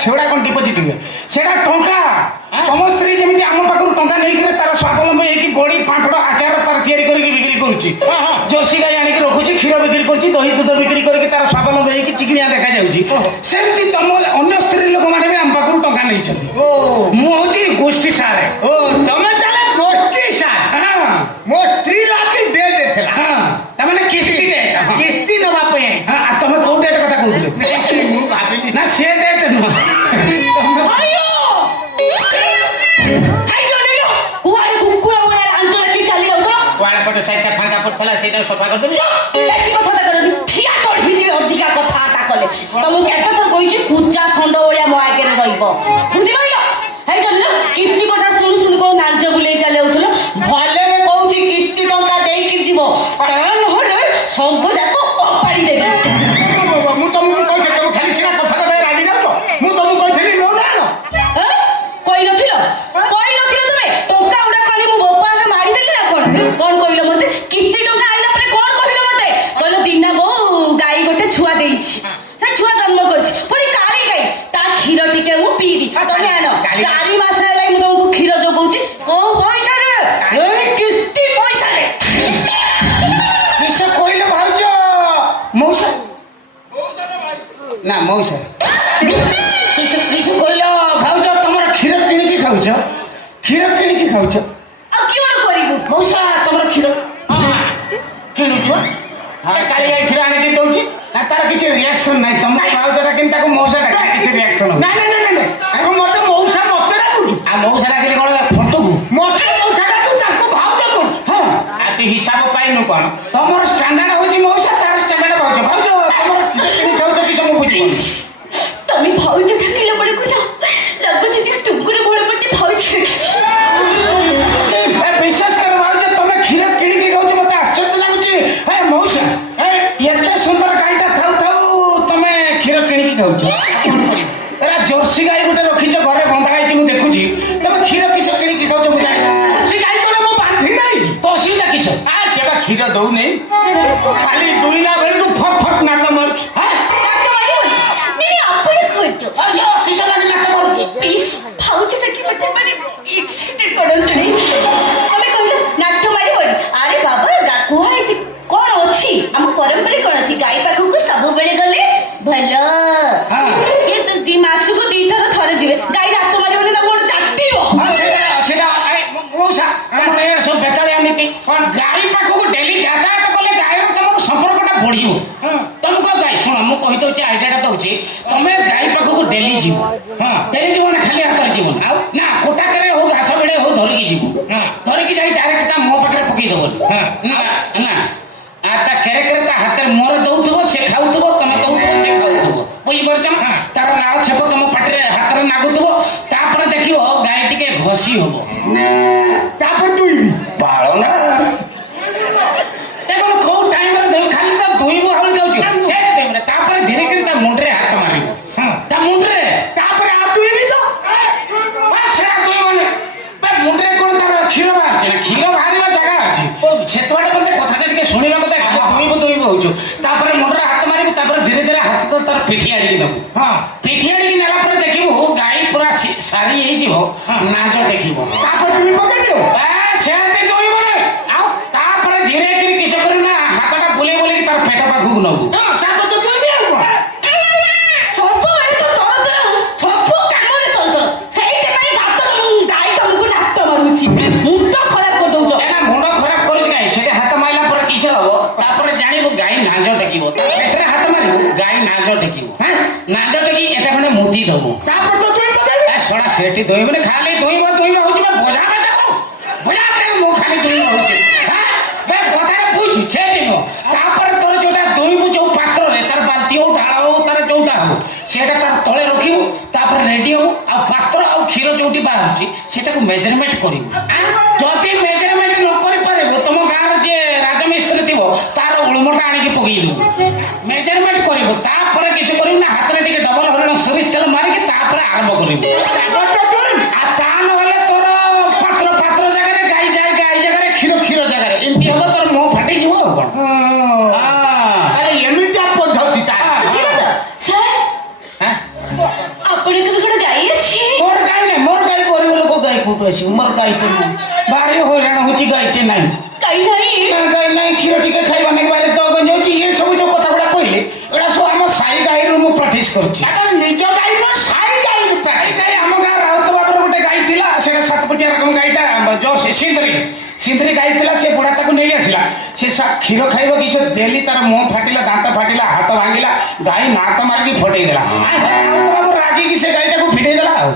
सेगुड़ा कौन डिपोजिट हुए सेटा टंका तुम स्त्री जमी आम पाखु टंका नहीं तार स्वावलम्बी होगी बड़ी पांपड़ आचार तार तैयारी बिक्री करुच्ची जर्सी गाई आनिक रखुची क्षीर बिक्री करुच्ची दही दूध बिक्री करके तार स्वावलम्बी होगी चिकनिया देखा जाऊँगी तुम अन्य स्त्री लोक मैंने भी आम पाखु टंका नहीं मुझे गोष्ठी सारे तुम गोष्ठी सार मो स्त्री डेट था किस्ती डेट किस्ती नवाई तुम कौ डेट कथा कहते ना से डेट नुह सफा कर तुमको केते थर कहि पूजा षंड भाया मो आगे रुझी रहा किस्ती कथा शुणु शुणु कौ नाच बुले चले भले कौन किस्ती टंका देकी जीव सब जाक कपाड़ी देवी तुमको तुम खाली सीना कथा कथा राजी जाऊ मुझे तुमको कही नो ना कही तुमे टंका गुड़ा खाली मो बापा आगे मारिदेली ना कौन कहल मत किस्ती टंका आइला परे कौन कहल मत कहल दीना बो गाई गोटे छुआ देइछि से छुआ जन्म करछि पुणी काली गाई ता क्षीर टिके मु पीबी तमे आनो 4 मास हेलाई मु तुमको क्षीर जोगौछि को पैसा रे ए किस्ती पैसा रे किस कहल भाउज मौसा ना मौसा किस कहल भाउज तुम क्षीर किणिकी खाऊच क्षीर किणिकी खाऊच आ किवन करिबु मौसा तुम क्षीर किणुची काली गाई क्षीर आने दौची ना तार किसी रिएक्शन नहीं तुम भाउजरा कि मौसा डाक किसी रिएक्शन ना ना ना ना आगो मत मौसा मत डाकुची आ मौसा डाकिले कोन फोटो को मत मौसा डाकू ताको भाउज कोन हां आती हिसाब पाइनु कोन तमर स्टैंडर्ड होची मौसा तार स्टैंडर्ड भाउज भाउज तमर किसी खाऊच कि तुम बुझी तमे भाउज ढाकिला बडे कोला लगो जदी टुकुर बोळे पटी भाउज ए विश्वास कर भाउज तुम क्षीर किणी के खाऊच मते आश्चर्य लागुची हे मौसा एते सुंदर गाईटा थाउ थाउ तुम क्षीर किणी के खाऊच एरा जर्सी गाई गुटे रखिछ घरे बंधा गाई मु देखुची तुम क्षीर किस किणी के खाऊच मु जाने से गाई कोन मो बांधी नाही तो सीधा किस आ सेबा क्षीर दउ नहीं खाली दुईला बेल तू फट फट नाक मर हां नहीं आपने खोजो अयो किस लागे नाटक करू प्लीज भाउज ढाकी मते बडे एक्साइटेड करंत नहीं तमे कहलो नाट्य मारी बड अरे बाबा कुहाई छी कोन अछि हम परंपरा कोन अछि गाई पाखु को सब बेले गले भलो हां ये तो दी मासु को दी थर थरे जिवे गाई रात मारी बने त कोन चाटिबो हां सेटा मौसा हमर ए सब बेतालिया नीति कोन गाई पाखु को डेली जाता तो कहले गाई रो तमर संपर्कटा बढ़ियो तुमको गाई सुन मु कहि दउची आइडियाटा दउची तमे गाई पाखु को डेली जीव हां डेली जीव ना खाली हाथ जीवन आ ना कोटा करे हो घास बेडे हो धरकी जीव हां धरकी जाई डायरेक्ट ता मो पाखरे पकई दबो हां ना आता केरे केरे ता हाथ मोर दउथबो से खाउथबो तमे दउथबो से खाउथबो बुझी परछम तार नाळ छेप तम पाटरे हाथरे नागुथबो तापर देखियो गाय टिके घसी होबो तापर दुई बाळो ना देखो को टाइम रे देख खाली त दुई बो हवल जाउची से टाइम रे तापर धीरे धीरे ता मुंडरे हाथ मारिबो हां ता मुंडरे तापर आ दुई भी तो बस रा दुई माने बे मुंडरे कोन तार क्षीर बाहर छै क्षीर बाहरिबा जगह अछि सेतवाटे पते कथाटा टिके सुनिबा कथा दुई बो होउछु तापर मुंडरे हाथ मारिबो तापर धीरे धीरे हाथ तो तार पिठी आडी दबो हां पिठी आडी नेला पर देखिबो गाई पूरा सारी हेइ जिवो नाच देखिबो तापर तुम पकड़ो ए सेते दुई माने आ तापर धीरे धीरे किस करू ना हाथटा बुले बुले तार पेट पाखु नबु हां तापर तो तुम भी आउ सब बेले तो तोर तोर सब काम रे तोर तोर सेई ते भाई गात तुम गाई तुमको नाट मारुची मुंड खराब कर दउछ एना मुंड खराब करू गाई सेते हाथ माइला पर किस हबो तापर जानिबो गाई नाच टेकिबो पेटरे हाथ मारिबो गाई नाच टेकिबो हां नाच टेकी एटा खने मुती दबो तापर तो तुम पकड़ ଛଡ଼ା ସେଠି ଧୋଇବନି ଖାଲି ଧୋଇବା ହଉଛି ବା ବୋଝା ମୁଁ ଖାଲି ଧୋଇବା ହଉଛି କଥାରେ ବୁଝି ସେଠି ନୁହଁ। ତାପରେ ତୋର ଯୋଉଟା ଧୋଇବୁ ଯୋଉ ପାତ୍ରରେ ତାର ବାଲ୍ଟି ହଉ ଢାଳ ହଉ ତାର ଯୋଉଟା ହଉ ସେଇଟା ତାର ତଳେ ରଖିବୁ। ତାପରେ ରେଡି ହବୁ ଆଉ ପାତ୍ର ଆଉ କ୍ଷୀର ଯୋଉଠି ବାହାରୁଛି ସେଟାକୁ ମେଜରମେଣ୍ଟ କରିବୁ। ଯଦି ମେଜରମେଣ୍ଟ ନ କରିପାରିବୁ ତମ ଗାଁର ଯିଏ ରାଜମିସ୍ତ୍ରୀ ଥିବ ତାର ଉଳମଟା ଆଣିକି ପକେଇଦେବୁ। ମେଜରମେଣ୍ଟ କରିବୁ ତାପରେ କିଛି କରିବୁ ନା ହାତରେ ଟିକେ ଡବଲ ହରିଣ ସୋରିଷ ତେଲ ମାରିକି ତାପରେ ଆରମ୍ଭ କରିବୁ। ଆଉ ତା ନହେଲେ ତୋର ପାତ୍ର ଜାଗାରେ ଗାଈ ଜାଗାରେ କ୍ଷୀର ଜାଗାରେ ଏମିତି ହବ ତୋର ମୁହଁ ଫାଟିଯିବ ଆଉ କଣ। ଆରେ ଏମିତିଆ ପଦ୍ଧତି ତା ବୁଝିଲ ତ ସାର୍ ଆପଣଙ୍କର ଗୋଟେ ଗାଈ ଅଛି? ମୋର ଗାଈ ନାହିଁ। ମୋର ଗାଈ ଗରିବ ଲୋକ ଗାଈ କୋଉଠୁ ଆସିବ? ମୋର ଗାଈଟେ ନାହିଁ। ଭାରି ହଇରାଣ ହଉଛି ଗାଈଟେ ନାହିଁ। ଗାଈ ନାହିଁ? ଗାଈ ନାହିଁ କ୍ଷୀର ଟିକେ ଖାଇବା ନାଇଁ ଭାରି ଦଗ ଯାଉଛି। ଇଏ ସବୁ ଯୋଉ କଥା ଗୁଡା କହିଲେ ଏଗୁଡା ସବୁ ଆମ ସାଇ ଗାଈରୁ ମୁଁ ପ୍ରାକ୍ଟିସ କରୁଛି। ନିଜ ଗାଈ ନୁହଁ ସାଇ ଗାଈ ଗାଈ ଆମ ଗାଁ ରାଉତ ବାବୁର ଗୋଟେ ଗାଈ ଥିଲା। ସେଇଟା ସାତପଟିଆ ରକମ ଗାଈଟା ସିନ୍ଧରି ଗାଈ ଥିଲା। ସେ ବୁଢା ତାକୁ ନେଇ ଆସିଲା। ସେ କ୍ଷୀର ଖାଇବ କି ସେ ଡେଲି ତାର ମୁହଁ ଫାଟିଲା ଦାନ୍ତ ଫାଟିଲା ହାତ ଭାଙ୍ଗିଲା ଗାଈ ନାତ ମାରିକି ଫଟେଇ ଦେଲା। ବାବୁ ରାଗିକି ସେ ଗାଈଟାକୁ ଫିଟେଇ ଦେଲା ଆଉ